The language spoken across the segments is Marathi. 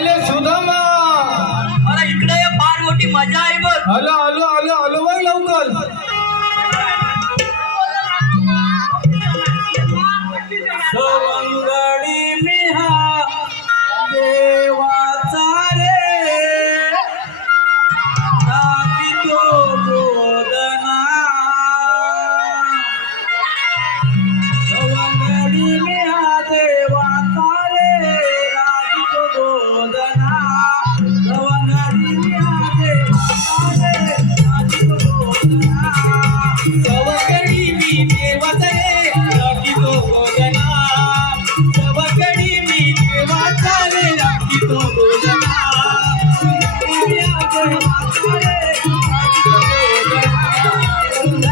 आले सुदामा. मला इकडे ये, फार मोठी मजा आहे बघ. आलो आलो आलो आलो बघ लवकर. सवंगडी मिहा देवाचा रे नागितो बोधना. सवंगडी मिहा देवाचा रे नागितो बोधना. सवंगडी मिहा देवाचा रे नागितो बोधना. सवकडी मी देवाचा रे राखीतो बोधना. सवकडी मी देवाचा रे राखीतो बोधना. सवकडी मी देवाचा रे राखीतो बोधना. सवकडी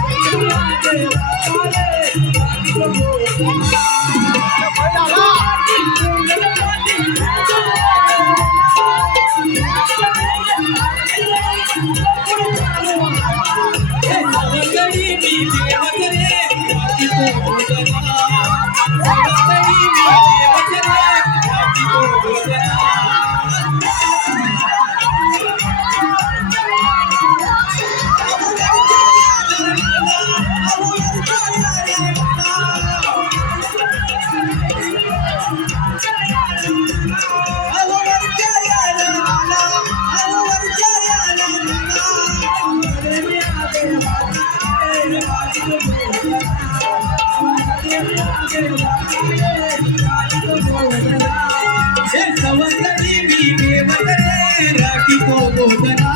मी देवाचा रे राखीतो बोधना. सवंगडी मी देवाचा रे राखीतो बोधना.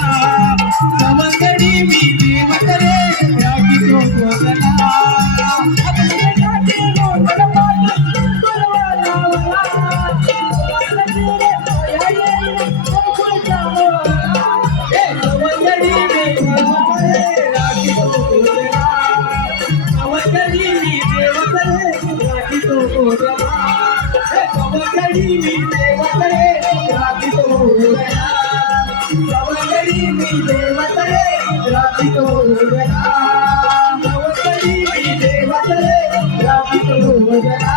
सवंगडी मी देवाचा रे राखीतो बोधना. सवंगडी मी देवाचा रे राखीतो बोधना. सवंगडी मी देवाचा रे राखीतो बोधना. सवंगडी मी देवाचा रे राखीतो बोधना. सवंगडी मी देवाचा रे राखीतो बोधना. सवंगडी मी देवाचा रे राखीतो बोधना.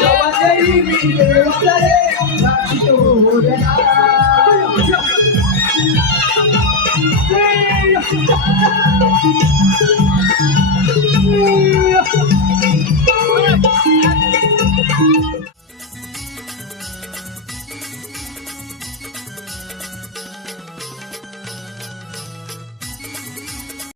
सवंगडी मी देवाचा रे राखीतो बोधना.